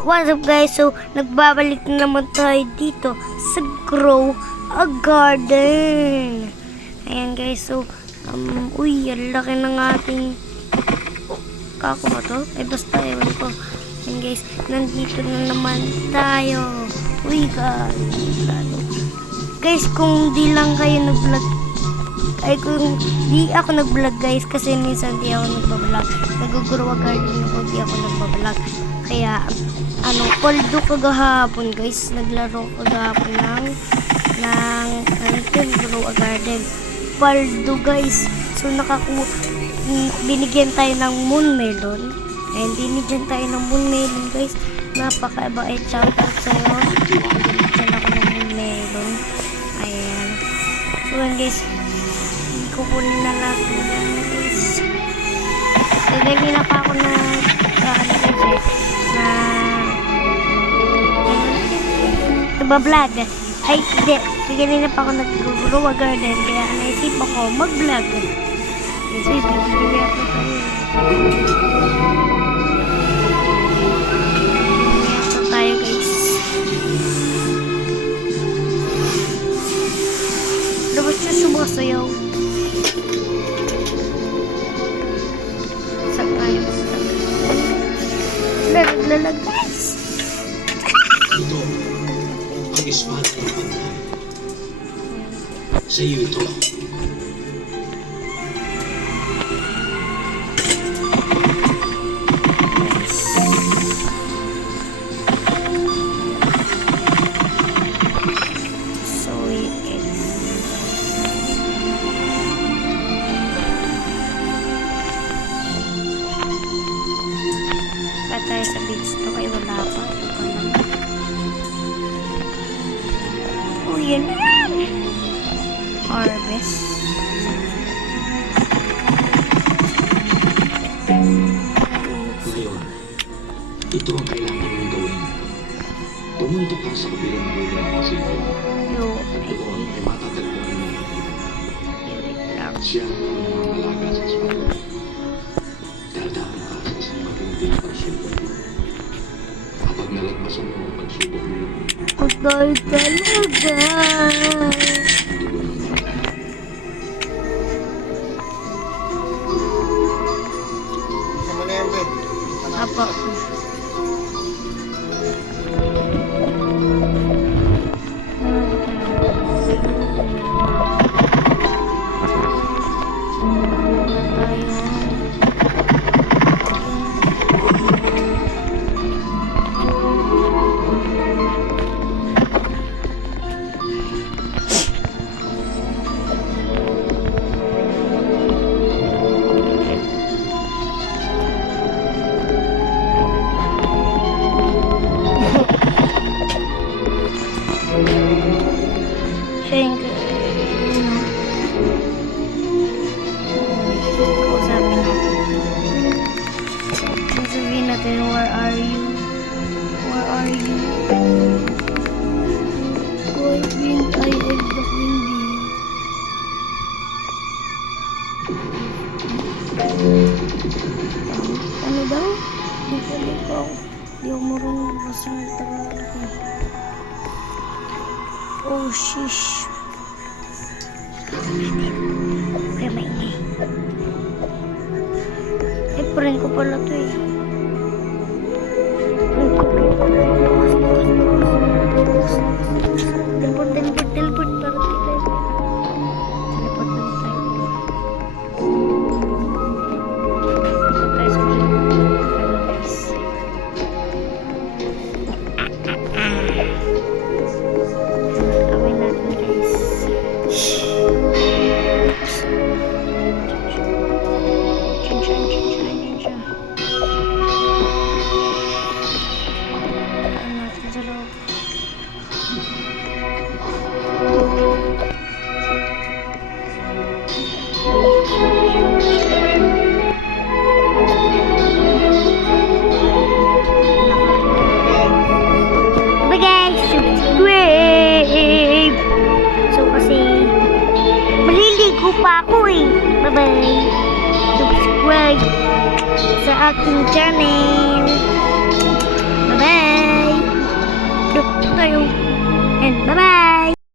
What's up guys? So, nagbabalik na naman tayo dito sa Grow a Garden. Ayan guys, so, uy, ang laki ng ating kako ba to? Ay basta, ewan ko. Ayan guys, nandito na naman tayo. Uy guys, kung di lang kayo nag-vlog, ay kung di ako nag-vlog guys, kasi minsan di ako nagbablog. Nag-grow a garden ako, di ako nagbablog. Kaya, paldo kagahapon guys. Naglaro kagahapon ng Grow a Garden. Paldo guys. So, binigyan tayo ng moon melon. And binigyan tayo ng moon melon guys. Napaka-bait. Shoutout sa'yo. Binigyan ako ng moon melon. Ayan. So, yun guys. Kukunin na natin yan guys. Gagawin na pa ako na nagbablog. Ay, hindi. Ganyan na pa ako nag-grow a garden. Kaya naisip ako mag-vlog. So, ibigay ako tayo. Ito tayo, guys. Dapat siya sumasayaw. Sakay. Lalag, guys. Ito, ang espada ng Panginoon. Sa iyo ito. So, guys. Tayo sa beach to kayo, wala pa. Oh, yun na yan. Harvest. Ngayon, ito ang kailangan mong gawin. Pumunta ka sa kabilang dulo ng Pasifik. Doon ay matatagpuan mo. Siya ang mamalaga sa espada. Dadaan ka sa isang matinding pagsubok. Kapag nalagpasan mo ang pagsubok mo, Patay talaga. Apa? Where are you? Where are you? Why didn't I end the windy? Ano daw? Di ko marunong basta ng Tagalog. Oh, shish. Kaya maingay. Friend ko pala to eh. Teleport para tayo. Teleport na tayo. Guys, gawin natin guys. Maliligo pa ako eh. Bye-bye. Subscribe sa aking channel. Bye-bye. and bye-bye!